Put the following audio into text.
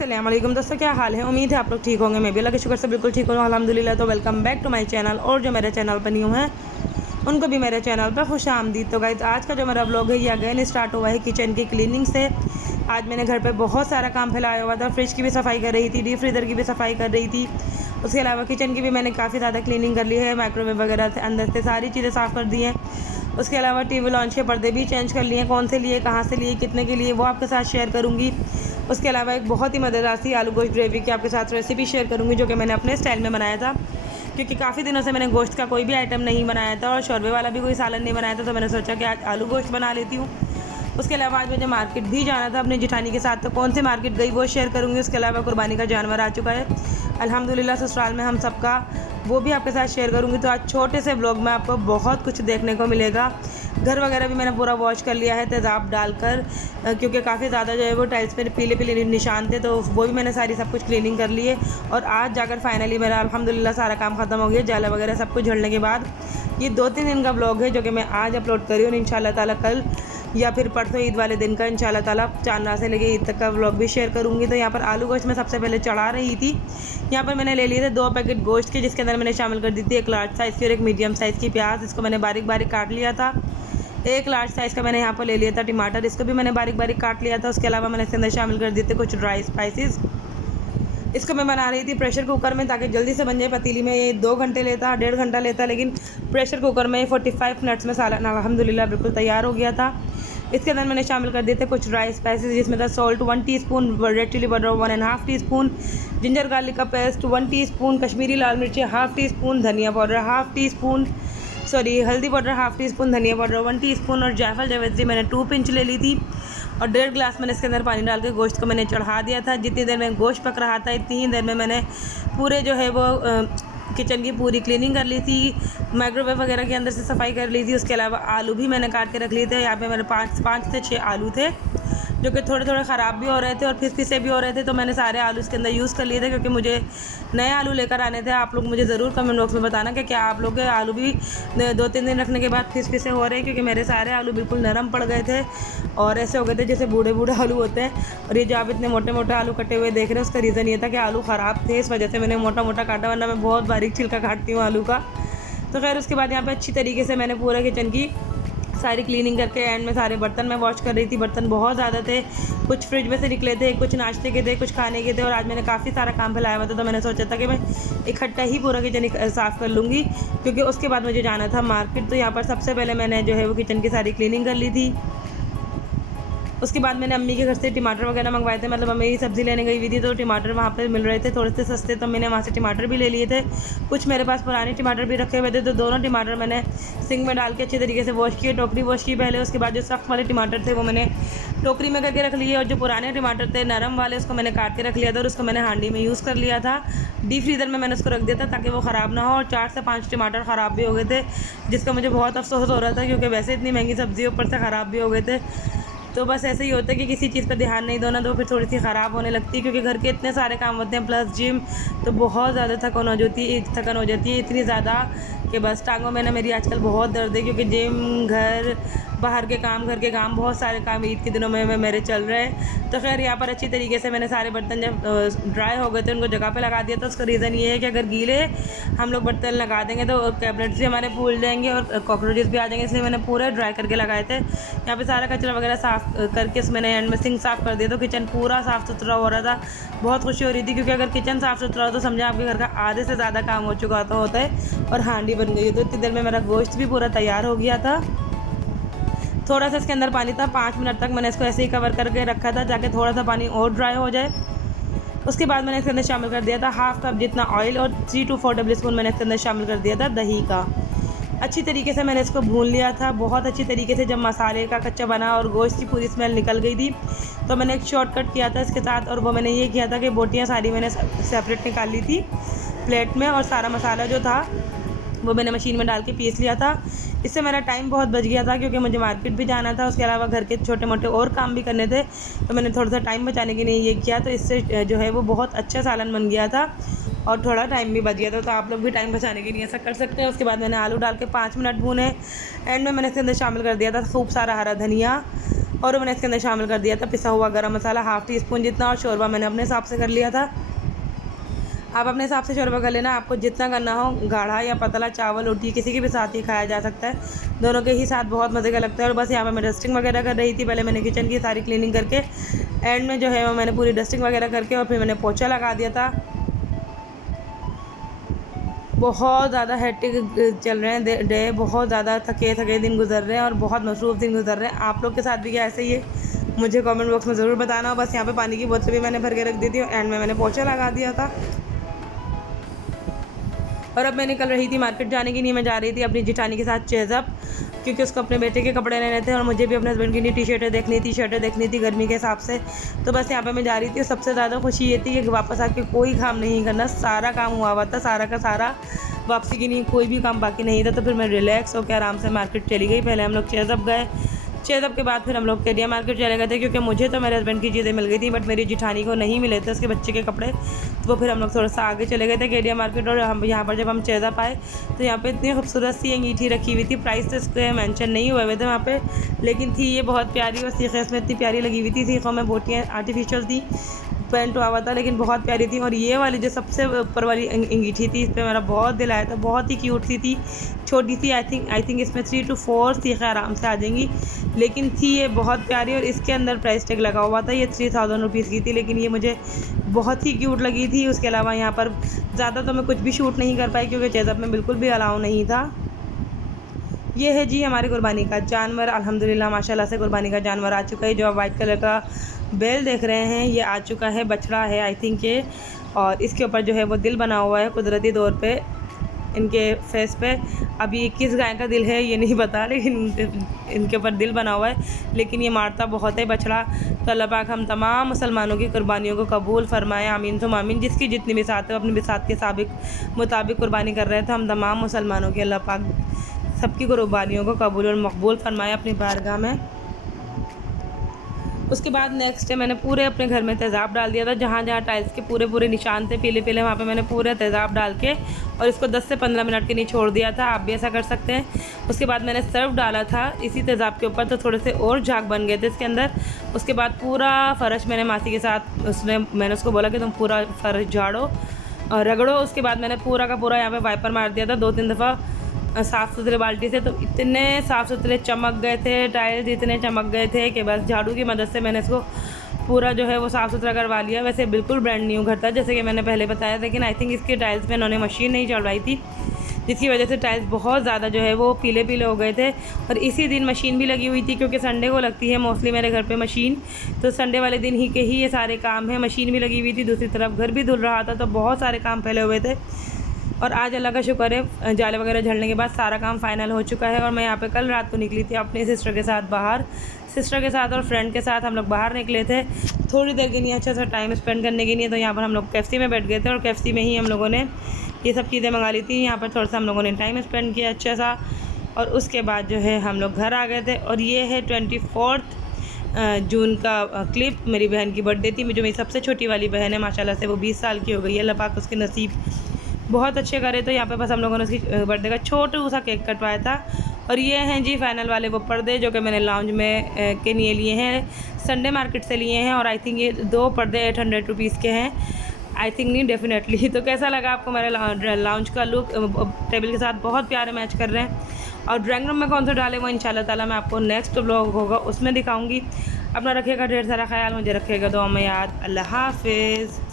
अस्सलाम वालेकुम दोस्तों, क्या हाल है। उम्मीद है आप लोग ठीक होंगे। मैं भी अल्लाह के शुक्र से बिल्कुल ठीक हूँ अल्हम्दुलिल्लाह। तो welcome back to my channel. और जो मेरे चैनल पर न्यू हैं उनको भी मेरे चैनल पर खुश आमदीद। तो गाइस, आज का जो मेरा ब्लॉग है ये अगेन स्टार्ट हुआ है किचन की क्लीनिंग से। आज मैंने घर पर बहुत सारा काम फैलाया हुआ था। फ्रिज की भी सफाई कर रही थी, डीप फ्रीज़र की भी सफाई कर रही थी। उसके अलावा किचन की भी मैंने काफ़ी ज़्यादा क्लीनिंग कर ली है। माइक्रोवेव वगैरह से अंदर से सारी चीज़ें साफ़ कर दी हैं। उसके अलावा टीवी लॉन्च के पर्दे भी चेंज कर लिए। कौन से लिए, कहाँ से लिए, कितने के लिए, वो आपके साथ शेयर करूँगी। उसके अलावा एक बहुत ही मज़ेदार सी आलू गोश्त ग्रेवी की आपके साथ रेसिपी शेयर करूँगी, जो कि मैंने अपने स्टाइल में बनाया था, क्योंकि काफ़ी दिनों से मैंने गोश्त का कोई भी आइटम नहीं बनाया था और शोरबे वाला भी कोई सालन नहीं बनाया था। तो मैंने सोचा कि आज आलू गोश्त बना लेती हूँ। उसके अलावा आज मुझे मार्केट भी जाना था अपनी जिठानी के साथ। तो कौन सी मार्केट गई वो शेयर करूँगी। उसके अलावा कुर्बानी का जानवर आ चुका है अल्हम्दुलिल्लाह ससुराल में हम सबका, वो भी आपके साथ शेयर करूँगी। तो आज छोटे से ब्लॉग में आपको बहुत कुछ देखने को मिलेगा। घर वगैरह भी मैंने पूरा वॉश कर लिया है तेज़ाब डालकर, क्योंकि काफ़ी ज़्यादा जो है वो टाइल्स पे पीले पीले निशान थे, तो वो भी मैंने सारी सब कुछ क्लीनिंग कर लिए। और आज जाकर फाइनली मेरा अल्हम्दुलिल्लाह सारा काम ख़त्म हो गया। जाला वगैरह सब कुछ झड़ने के बाद ये 2-3 दिन का ब्लॉग है, जो कि मैं आज अपलोड करी हूँ। इंशाल्लाह ताला कल या फिर परसों ईद वाले दिन का इंशाल्लाह ताला चांद रात से लेके ईद तक का व्लॉग भी शेयर करूँगी। तो यहाँ पर आलू गोश्त में सबसे पहले चढ़ा रही थी। यहाँ पर मैंने ले लिए थे 2 पैकेट गोश्त के, जिसके अंदर मैंने शामिल कर दी थी 1 लार्ज साइज़ की और 1 मीडियम साइज़ की प्याज। इसको मैंने बारीक बारीक काट लिया था। 1 लार्ज साइज़ का मैंने यहाँ पर ले लिया था टमाटर, इसको भी मैंने बारीक बारीक काट लिया था। उसके अलावा मैंने इसके अंदर शामिल कर दिए थे कुछ ड्राई स्पाइसेस। इसको मैं बना रही थी प्रेशर कुकर में, ताकि जल्दी से बन जाए। पतीली में ये 2 घंटे लेता, 1.5 घंटा लेता, लेकिन प्रेशर कुकर में 45 मिनट्स में सालन अल्हम्दुलिल्लाह बिल्कुल तैयार हो गया था। इसके अंदर मैंने शामिल कर दिए थे कुछ ड्राई स्पाइसेस, जिसमें था salt 1 teaspoon, red chilli powder 1.5 teaspoon, ginger garlic का पेस्ट 1 टीस्पून, कश्मीरी लाल मिर्ची 1/2 टीस्पून, धनिया पाउडर 1/2 टीस्पून, हल्दी पाउडर 1/2 टीस्पून, धनिया पाउडर 1 टीस्पून और जायफल जावित्री मैंने 2 पिंच ले ली थी। और 1.5 गिलास मैंने इसके अंदर पानी डाल के गोश्त को मैंने चढ़ा दिया था। जितनी देर में गोश्त पक रहा था इतनी ही देर में मैंने पूरे जो है वो किचन की पूरी क्लीनिंग कर ली थी। माइक्रोवेव वगैरह के अंदर से सफाई कर ली थी। उसके अलावा आलू भी मैंने काट के रख लिए थे। यहाँ पे मेरे 5 से 6 आलू थे, जो कि थोड़े थोड़े ख़राब भी हो रहे थे और फिसे भी हो रहे थे। तो मैंने सारे आलू इसके अंदर यूज़ कर लिए थे, क्योंकि मुझे नए आलू लेकर आने थे। आप लोग मुझे ज़रूर कमेंट बॉक्स में बताना कि क्या आप लोग के आलू भी 2-3 दिन रखने के बाद फिसे हो रहे हैं, क्योंकि मेरे सारे आलू बिल्कुल नरम पड़ गए थे और ऐसे हो गए थे जैसे बूढ़े बूढ़े आलू होते हैं। और ये जो आप इतने मोटे मोटे आलू कटे हुए देख रहे हैं, उसका रीज़न ये था कि आलू ख़राब थे, इस वजह से मैंने मोटा मोटा काटा, वरना मैं बहुत बारीक छिलका काटती हूँ आलू का। तो खैर उसके बाद यहाँ पे अच्छी तरीके से मैंने पूरा किचन की सारी क्लीनिंग करके एंड में सारे बर्तन मैं वॉश कर रही थी। बर्तन बहुत ज़्यादा थे, कुछ फ्रिज में से निकले थे, कुछ नाश्ते के थे, कुछ खाने के थे। और आज मैंने काफ़ी सारा काम फैलाया हुआ था, तो मैंने सोचा था कि मैं इकट्ठा ही पूरा किचन साफ़ कर लूँगी, क्योंकि उसके बाद मुझे जाना था मार्केट। तो यहाँ पर सबसे पहले मैंने जो है वो किचन की सारी क्लीनिंग कर ली थी। उसके बाद मैंने अम्मी के घर से टमाटर वगैरह मंगवाए थे, मतलब अम्मी सब्ज़ी लेने गई हुई थी, तो टमाटर वहाँ पे मिल रहे थे थोड़े से सस्ते, तो मैंने वहाँ से टमाटर भी ले लिए थे। कुछ मेरे पास पुराने टमाटर भी रखे हुए थे, तो दोनों टमाटर मैंने सिंक में डाल के अच्छे तरीके से वॉश किए, टोकरी वॉश की पहले। उसके बाद जो सख्त वाले टमाटर थे वो मैंने टोकरी में करके रख लिए, और जो पुराने टमाटर थे नरम वाले उसको मैंने काट के रख लिया था और उसको मैंने हांडी में यूज़ कर लिया था। डीप फ्रीज़र में मैंने उसको रख दिया था ताकि वो ख़राब ना हो। और 4 से 5 टमाटर ख़राब भी हो गए थे, जिसका मुझे बहुत अफसोस हो रहा था, क्योंकि वैसे इतनी महंगी सब्ज़ी ऊपर से ख़राब भी हो गए थे। तो बस ऐसे ही होता है कि किसी चीज़ पर ध्यान नहीं दो ना, तो फिर थोड़ी सी ख़राब होने लगती है, क्योंकि घर के इतने सारे काम होते हैं प्लस जिम, तो बहुत ज़्यादा थकन हो जाती है इतनी ज़्यादा कि बस टांगों में ना मेरी आजकल बहुत दर्द है, क्योंकि जिम, घर, बाहर के काम, घर के काम, बहुत सारे काम ईद के दिनों में मेरे चल रहे हैं। तो खैर यहाँ पर अच्छी तरीके से मैंने सारे बर्तन जब ड्राई हो गए थे उनको जगह पे लगा दिया था। उसका रीज़न ये है कि अगर गीले हम लोग बर्तन लगा देंगे तो कैबिनेट्स भी हमारे फूल जाएंगे और कॉकरोचेस भी आ जाएंगे, इसलिए मैंने पूरे ड्राई करके लगाए थे। यहाँ पे सारा कचरा वगैरह साफ़ करके मैंने एंड में सिंक साफ़ कर दिया, तो किचन पूरा साफ़ सुथरा हो रहा था। बहुत खुशी हो रही थी, क्योंकि अगर किचन साफ़ सुथरा हो तो समझा आपके घर का आधे से ज़्यादा काम हो चुका होता है और हांडी बन गई है। तो इतनी देर में मेरा गोश्त भी पूरा तैयार हो गया था। थोड़ा सा इसके अंदर पानी था, 5 मिनट तक मैंने इसको ऐसे ही कवर करके रखा था, ताकि थोड़ा सा पानी और ड्राई हो जाए। उसके बाद मैंने इसके अंदर शामिल कर दिया था 1/2 कप जितना ऑयल और 3 to 4 टेबल स्पून मैंने इसके अंदर शामिल कर दिया था दही का। अच्छी तरीके से मैंने इसको भून लिया था, बहुत अच्छी तरीके से। जब मसाले का कच्चा बना और गोश्त की पूरी स्मेल निकल गई थी, तो मैंने एक शॉर्टकट किया था इसके साथ, और वो मैंने ये किया था कि बोटियाँ सारी मैंने सेपरेट निकाल ली थी प्लेट में, और सारा मसाला जो था वो मैंने मशीन में डाल के पीस लिया था। इससे मेरा टाइम बहुत बच गया था, क्योंकि मुझे मार्केट भी जाना था, उसके अलावा घर के छोटे मोटे और काम भी करने थे। तो मैंने थोड़ा सा टाइम बचाने के लिए ये किया, तो इससे जो है वो बहुत अच्छा सालन बन गया था और थोड़ा टाइम भी बच गया था। तो आप लोग भी टाइम बचाने के लिए ऐसा कर सकते हैं। उसके बाद मैंने आलू डाल के 5 मिनट भूने। एंड में मैंने इसके अंदर शामिल कर दिया था खूब सारा हरा धनिया, और मैंने इसके अंदर शामिल कर दिया था पिसा हुआ गरम मसाला 1/2 टीस्पून जितना, और शोरबा मैंने अपने हिसाब से कर लिया था। आप अपने हिसाब से शोरबा कर लेना, आपको जितना करना हो, गाढ़ा या पतला, चावल रोटी किसी के भी साथ ही खाया जा सकता है, दोनों के ही साथ बहुत मज़े का लगता है। और बस यहाँ पे मैं डस्टिंग वगैरह कर रही थी। पहले मैंने किचन की सारी क्लीनिंग करके एंड में जो है वो मैंने पूरी डस्टिंग वगैरह करके और फिर मैंने पोछा लगा दिया था। बहुत ज़्यादा हेक्टिक चल रहे हैं डे, बहुत ज़्यादा थके दिन गुजर रहे हैं और बहुत मसरूफ़ दिन गुजर रहे हैं। आप लोग के साथ भी क्या ऐसे ही है, मुझे कमेंट बॉक्स में ज़रूर बताना। बस यहाँ पे पानी की बोतल भी मैंने भर के रख दी थी और एंड में मैंने पोछा लगा दिया था। और अब मैं निकल रही थी मार्केट जाने के लिए। मैं जा रही थी अपनी जिठानी के साथ चेज़अप, क्योंकि उसको अपने बेटे के कपड़े लेने थे और मुझे भी अपने हस्बैंड की नई टी-शर्टें देखनी थी गर्मी के हिसाब से। तो बस यहाँ पे मैं जा रही थी। सबसे ज़्यादा खुशी ये थी कि वापस आके कोई काम नहीं करना, सारा काम हुआ था, सारा का सारा। वापसी की नहीं, कोई भी काम बाकी नहीं था। तो फिर मैं रिलैक्स होकर आराम से मार्केट चली गई। पहले हम लोग चेज़अप गए, चेज़अप के बाद फिर हम लोग केडिया मार्केट चले गए थे, क्योंकि मुझे तो मेरे हस्बैंड की चीज़ें मिल गई थी, बट मेरी जिठानी को नहीं मिले थे उसके बच्चे के कपड़े। तो वो फिर हम लोग थोड़ा सा आगे चले गए थे केडिया मार्केट। और हम यहाँ पर जब हम चेज़अप आए तो यहाँ पे इतनी खूबसूरत सी अंगीठी रखी हुई थी। प्राइस तो इसके मेंशन नहीं हुए थे वहाँ पे, लेकिन थी ये बहुत प्यारी और सीखे इसमें इतनी प्यारी लगी हुई थी। सीखों में बोटियाँ आर्टिफिशियल थी, पेंट हुआ था, लेकिन बहुत प्यारी थी। और ये वाली जो सबसे ऊपर वाली अंगीठी थी, इस पर मेरा बहुत दिल आया था। बहुत ही क्यूट सी थी, छोटी सी। आई थिंक इसमें 3 to 4 सीखें आराम से आ जाएंगी, लेकिन थी ये बहुत प्यारी। और इसके अंदर प्राइस टैग लगा हुआ था। ये 3000 रुपीज़ की थी, लेकिन ये मुझे बहुत ही क्यूट लगी थी। उसके अलावा यहाँ पर ज़्यादा तो मैं कुछ भी शूट नहीं कर पाई, क्योंकि चेज़अप में बिल्कुल भी अलाउ नहीं था। ये है जी हमारी कुर्बानी का जानवर। अल्हम्दुलिल्लाह माशाल्लाह से कुर्बानी का जानवर आ चुका है। जो आप वाइट कलर का बेल देख रहे हैं, ये आ चुका है, बछड़ा है आई थिंक ये। और इसके ऊपर जो है वो दिल बना हुआ है कुदरती तौर पे इनके फेस पे। अभी किस गाय का दिल है ये नहीं पता, लेकिन इनके ऊपर दिल बना हुआ है। लेकिन ये मारता बहुत है बछड़ा। तो अल्लाह पाक हम तमाम मुसलमानों की कुर्बानियों को कबूल फरमाए, आमीन तो आमीन। जिसकी जितनी बिसात है अपनी बिसात के मुताबिक कुर्बानी कर रहे हैं। तो हम तमाम मुसलमानों की अल्लाह पाक सबकी कुर्बानियों को कबूल और मकबूल फरमाए अपनी बारगाह में। उसके बाद नेक्स्ट डे मैंने पूरे अपने घर में तेज़ाब डाल दिया था। जहाँ जहाँ टाइल्स के पूरे निशान थे पीले वहाँ पे मैंने पूरे तेज़ाब डाल के और इसको 10 से 15 मिनट के लिए छोड़ दिया था। आप भी ऐसा कर सकते हैं। उसके बाद मैंने सर्फ डाला था इसी तेज़ाब के ऊपर, तो थोड़े से और झाग बन गए थे इसके अंदर। उसके बाद पूरा फ़र्श मैंने मासी के साथ मैंने उसको बोला कि तुम पूरा फ़र्श झाड़ो और रगड़ो। उसके बाद मैंने पूरा का पूरा यहाँ पर वाइपर मार दिया था 2-3 दफ़ा साफ़ सुथरे बाल्टी से। तो इतने साफ़ सुथरे चमक गए थे टाइल्स, इतने चमक गए थे कि बस झाड़ू की मदद से मैंने इसको पूरा जो है वो साफ़ सुथरा करवा लिया। वैसे बिल्कुल ब्रांड न्यू घर था जैसे कि मैंने पहले बताया, लेकिन आई थिंक इसकी टाइल्स में इन्होंने मशीन नहीं चढ़वाई थी, जिसकी वजह से टाइल्स बहुत ज़्यादा जो है वो पीले हो गए थे। और इसी दिन मशीन भी लगी हुई थी, क्योंकि संडे को लगती है मोस्टली मेरे घर पे मशीन। तो संडे वाले दिन ही के ही ये सारे काम हैं। मशीन भी लगी हुई थी, दूसरी तरफ घर भी धुल रहा था, तो बहुत सारे काम फैले हुए थे। और आज अल्लाह का शुक्र है जाले वगैरह झड़ने के बाद सारा काम फ़ाइनल हो चुका है। और मैं यहाँ पे कल रात को निकली थी अपनी सिस्टर के साथ बाहर, सिस्टर के साथ और फ्रेंड के साथ हम लोग बाहर निकले थे थोड़ी देर के लिए अच्छा सा टाइम स्पेंड करने के लिए। तो यहाँ पर हम लोग KFC में बैठ गए थे और KFC में ही हम लोगों ने ये सब चीज़ें मंगा ली थी। यहाँ पर थोड़ा सा हम लोगों ने टाइम स्पेंड किया अच्छा सा, और उसके बाद जो है हम लोग घर आ गए थे। और ये है 24 जून का क्लिप। मेरी बहन की बर्थडे थी, जो मेरी सबसे छोटी वाली बहन है माशाल्लाह से, वो 20 साल की हो गई है। अल्लाह पाक उसके नसीब बहुत अच्छे करे। तो यहाँ पे बस हम लोगों ने उसकी बर्थडे का छोटा सा केक कटवाया था। और ये हैं जी फाइनल वाले वो पर्दे जो कि मैंने लाउंज में के लिए लिए हैं, संडे मार्केट से लिए हैं। और आई थिंक ये 2 पर्दे 800 रुपीज़ के हैं, आई थिंक नहीं डेफिनेटली। तो कैसा लगा आपको मेरे लाउंज का लुक? टेबल के साथ बहुत प्यारे मैच कर रहे हैं। और ड्राइंग रूम में कौन सा डाले वो इंशाल्लाह ताला मैं आपको नेक्स्ट व्लॉग होगा उसमें दिखाऊँगी। अपना रखिएगा ढेर सारा ख्याल, मुझे रखिएगा दुआ में याद। अल्लाह हाफिज़।